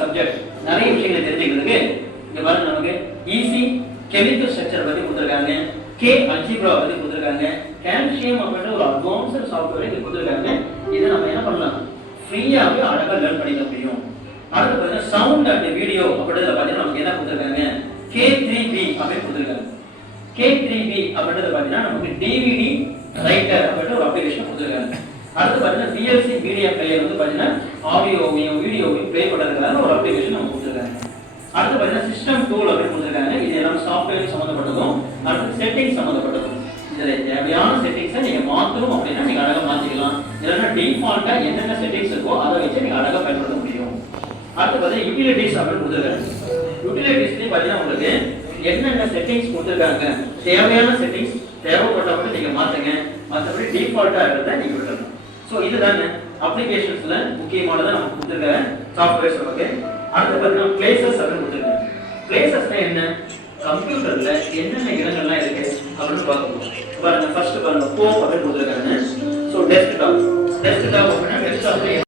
Subject நிறைய விஷயங்களை தெரிஞ்சுக்கிறதுக்கு இங்க பாருங்க நமக்கு ஈஸி கெமிக்கல் ஸ்ட்ரக்சர் பத்தி கொடுத்துருக்காங்க, கே அல்ஜிப்ரா பத்தி கொடுத்துருக்காங்க, கால்சியம் அப்படின்ற ஒரு அட்வான்ஸ்ட் சாஃப்ட்வேர் இங்க கொடுத்துருக்காங்க. இதை நம்ம என்ன பண்ணலாம், ஃப்ரீயாவே அழகா லேர்ன் பண்ணிக்க முடியும். அடுத்து பார்த்தீங்கன்னா சவுண்ட் அண்ட் வீடியோ அப்படின்றத பார்த்தீங்கன்னா நமக்கு என்ன கொடுத்துருக்காங்க, K3B அப்படின்னு கொடுத்துருக்காங்க. K3B அப்படின்றது பார்த்தீங்கன்னா நமக்கு டிவிடி ரைட்டர் அப்படின்ற ஒரு அப்ளிகேஷன் கொடுத்துருக்காங்க. அடுத்து பார்த்தீங்கன்னா VLC மீடியா பிளேயர் வந்து பார்த்தீங்கன்னா ஆடியோவையும் வீடியோவையும் ப்ளே பண்ணுறதுக்கான ஒரு அப்ளிகேஷன் நம்ம கொடுத்துருக்காங்க. அடுத்து பார்த்தீங்கன்னா சிஸ்டம் டூல் அப்படின்னு கொடுத்துருக்காங்க. இது எல்லாம் சாஃப்ட்வேர் சம்மந்தப்பட்டதும் அடுத்து செட்டிங்ஸ் சம்மந்தப்பட்டதும். இதில் தேவையான செட்டிங்ஸை நீங்கள் மாற்றணும் அப்படின்னா நீங்கள் அழகாக மாற்றிக்கலாம். இல்லைன்னா டிஃபால்ட்டாக என்னென்ன செட்டிங்ஸ் இருக்கோ அதை வச்சு நீங்கள் அழகாக பயன்படுத்த முடியும். அடுத்து பார்த்தீங்கன்னா யூட்டிலிட்டிஸ் அப்படின்னு கொடுத்துருக்காங்க. யூட்டிலிட்டிஸ்லேயும் பார்த்தீங்கன்னா உங்களுக்கு என்னென்ன செட்டிங்ஸ் கொடுத்துருக்காங்க, தேவையான செட்டிங்ஸ் தேவைப்பட்டவங்க நீங்கள் மாற்றுங்க, மற்றபடி டிஃபால்ட்டாக இருக்கிறத நீங்கள் விட்டுறணும். ஸோ இதுதாங்க அப்ளிகேஷன்ஸில் முக்கியமானதை நம்ம கொடுத்துருக்க சாஃப்ட்வேர்ஸ் நமக்கு. அடுத்து பார்த்தீங்கன்னா பிளேசஸ் அப்படின்னு கொடுத்துருக்காங்க. பிளேசஸ்னா என்ன, கம்ப்யூட்டர்ல என்னென்ன இடங்கள்லாம் இருக்கு அப்படின்னு பார்க்கணும். பாருங்க ஃபர்ஸ்ட் பாருங்க ஹோம் அப்படின்னு கொடுத்துருக்காங்க. ஸோ டெஸ்க்டாப் அப்படின்னா டெஸ்க்டாப்ல